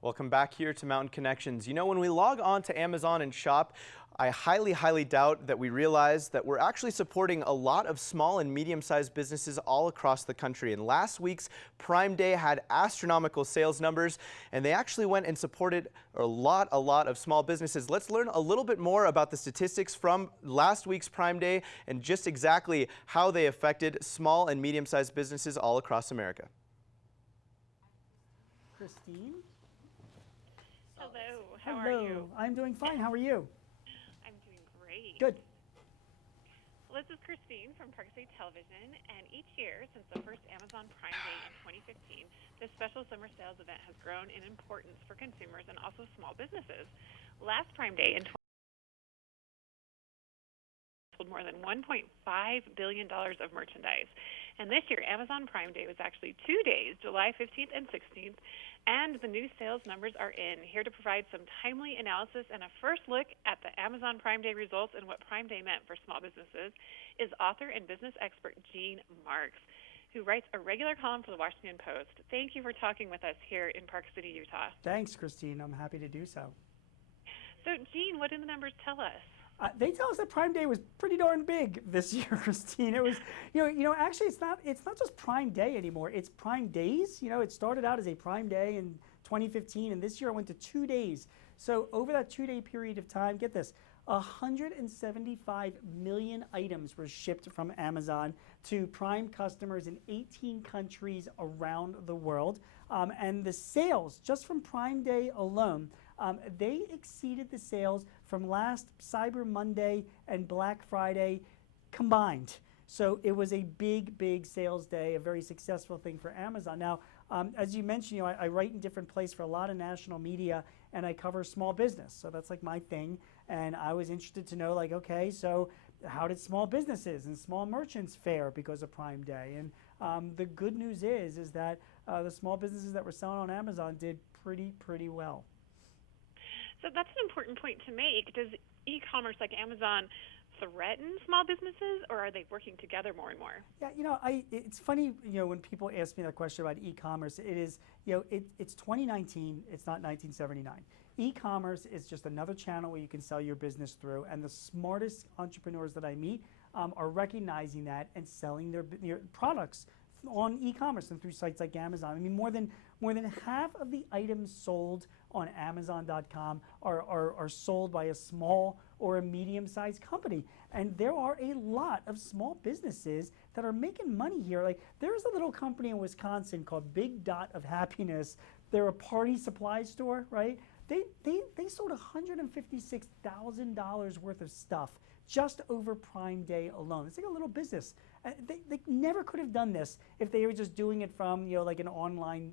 Welcome back here to Mountain Connections. You know, when we log on to Amazon and shop, I highly doubt that we realize that we're actually supporting a lot of small and medium-sized businesses all across the country. And last week's Prime Day had astronomical sales numbers, and they actually went and supported a lot of small businesses. Let's learn a little bit more about the statistics from last week's Prime Day and just exactly how they affected small and medium-sized businesses all across America. Christine? Hello, how are you? I'm doing fine. How are you? I'm doing great. Good. Well, this is Christine from Park City Television, and each year since the first Amazon Prime Day in 2015, this special summer sales event has grown in importance for consumers and also small businesses. Last Prime Day in sold more than $1.5 billion of merchandise. And this year, Amazon Prime Day was actually 2 days, July 15th and 16th, and the new sales numbers are in. Here to provide some timely analysis and a first look at the Amazon Prime Day results and what Prime Day meant for small businesses is author and business expert Jean Marks, who writes a regular column for the Washington Post. Thank you for talking with us here in Park City, Utah. Thanks, Christine. I'm happy to do so. So, Jean, what do the numbers tell us? They tell us that Prime Day was pretty darn big this year, Christine. It was, actually it's not just Prime Day anymore. It's Prime Days. It started out as a Prime Day in 2015, and this year it went to 2 days. So over that 2-day period of time, get this, 175 million items were shipped from Amazon to Prime customers in 18 countries around the world. And the sales, just from Prime Day alone, they exceeded the sales from last Cyber Monday and Black Friday combined. So it was a big sales day, a very successful thing for Amazon. Now, as you mentioned, I write in different places for a lot of national media, and I cover small business. So that's like my thing. And I was interested to know, like, okay, so how did small businesses and small merchants fare because of Prime Day? And the good news is that the small businesses that were selling on Amazon did pretty well. So that's an important point to make. Does e-commerce like Amazon threaten small businesses, or are they working together more and more? Yeah, it's funny, when people ask me that question about e-commerce, it's 2019, it's not 1979. E-commerce is just another channel where you can sell your business through, and the smartest entrepreneurs that I meet are recognizing that and selling their products on e-commerce and through sites like Amazon. I mean, more than half of the items sold on Amazon.com are sold by a small or a medium-sized company. And there are a lot of small businesses that are making money here. Like, there's a little company in Wisconsin called Big Dot of Happiness. They're a party supply store, right? They sold $156,000 worth of stuff just over Prime Day alone. It's like a little business. They never could have done this if they were just doing it from like an online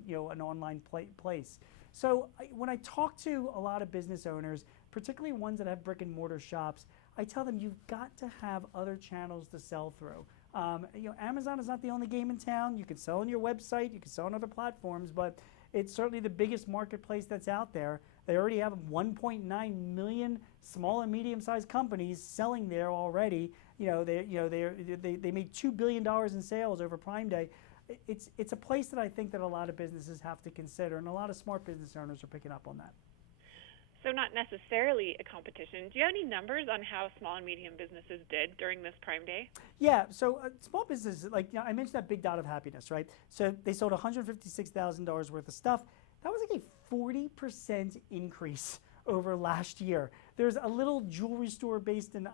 place. So when I talk to a lot of business owners, particularly ones that have brick and mortar shops, I tell them you've got to have other channels to sell through. Amazon is not the only game in town. You can sell on your website, you can sell on other platforms, but it's certainly the biggest marketplace that's out there. They already have 1.9 million small and medium-sized companies selling there already. They made $2 billion in sales over Prime Day. It's a place that I think that a lot of businesses have to consider, and a lot of smart business owners are picking up on that. So not necessarily a competition. Do you have any numbers on how small and medium businesses did during this Prime Day? Yeah, so small businesses, like I mentioned that Big Dot of Happiness, right? So they sold $156,000 worth of stuff. That was like a 40% increase over last year. There's a little jewelry store based in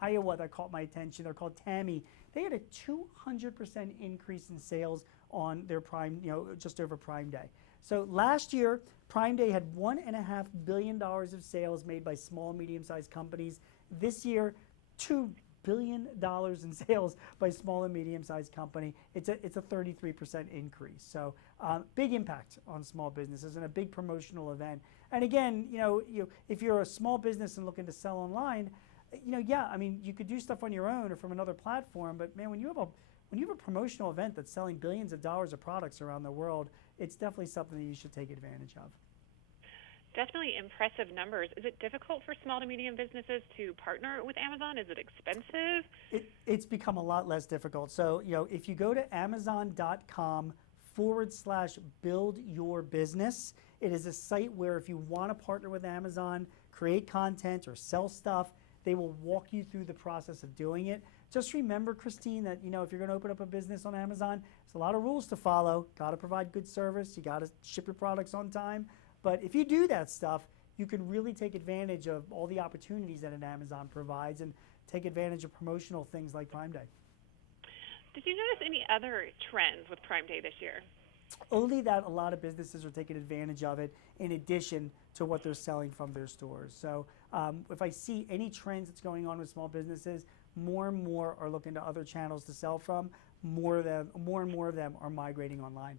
Iowa that caught my attention. They're called Tammy. They had a 200% increase in sales on their Prime, just over Prime Day. So last year, Prime Day had $1.5 billion of sales made by small and medium-sized companies. This year, $2 billion in sales by small and medium-sized company. It's a 33% increase. So big impact on small businesses and a big promotional event. And again, if you're a small business and looking to sell online, you could do stuff on your own or from another platform. But man, when you have a promotional event that's selling billions of dollars of products around the world, it's definitely something that you should take advantage of. Definitely impressive numbers. Is it difficult for small to medium businesses to partner with Amazon? Is it expensive? It's become a lot less difficult. So, if you go to Amazon.com Amazon.com/build your business. It is a site where if you want to partner with Amazon, create content or sell stuff, they will walk you through the process of doing it. Just remember, Christine, that if you're going to open up a business on Amazon, there's a lot of rules to follow. Got to provide good service. You got to ship your products on time. But if you do that stuff, you can really take advantage of all the opportunities that an Amazon provides and take advantage of promotional things like Prime Day. Did you notice any other trends with Prime Day this year? Only that a lot of businesses are taking advantage of it in addition to what they're selling from their stores. So if I see any trends that's going on with small businesses, more and more are looking to other channels to sell from. More and more of them are migrating online.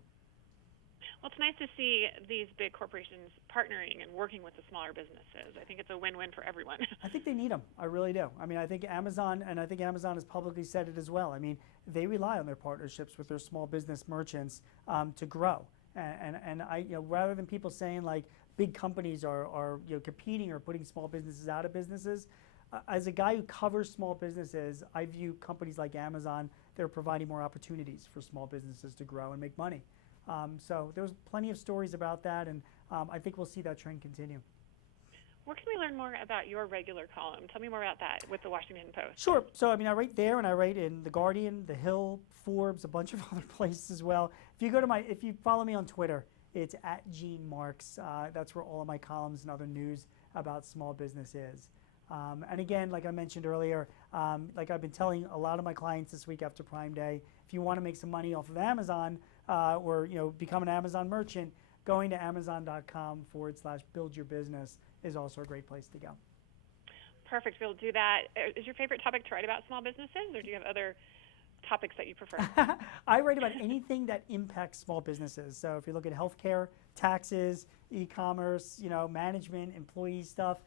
Well, it's nice to see these big corporations partnering and working with the smaller businesses. I think it's a win-win for everyone. I think they need them. I really do. I mean, I think Amazon has publicly said it as well. I mean, they rely on their partnerships with their small business merchants to grow. And I, rather than people saying like big companies are competing or putting small businesses out of businesses, as a guy who covers small businesses, I view companies like Amazon, they're providing more opportunities for small businesses to grow and make money. So there's plenty of stories about that, and I think we'll see that trend continue. Where can we learn more about your regular column? Tell me more about that with the Washington Post. Sure. So I mean, I write there, and I write in The Guardian, The Hill, Forbes, a bunch of other places as well. If you follow me on Twitter, it's @GeneMarks. That's where all of my columns and other news about small business is. And again, like I mentioned earlier, like I've been telling a lot of my clients this week after Prime Day, if you want to make some money off of Amazon or become an Amazon merchant, going to Amazon.com/build your business is also a great place to go. Perfect. We'll do that. Is your favorite topic to write about small businesses, or do you have other topics that you prefer? I write about anything that impacts small businesses. So if you look at healthcare, taxes, e-commerce, management, employee stuff,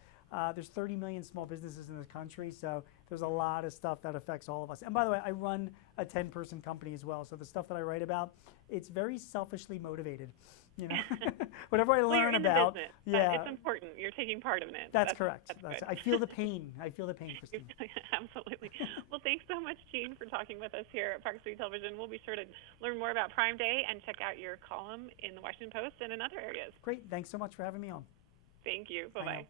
there's 30 million small businesses in this country, so there's a lot of stuff that affects all of us. And by the way, I run a 10-person company as well, so the stuff that I write about, it's very selfishly motivated. Whatever I learn about, business, yeah, it's important. You're taking part in it. That's correct. That's I feel the pain. I feel the pain, Christine. Absolutely. Well, thanks so much, Gene, for talking with us here at Park City Television. We'll be sure to learn more about Prime Day and check out your column in the Washington Post and in other areas. Great. Thanks so much for having me on. Thank you. Bye-bye.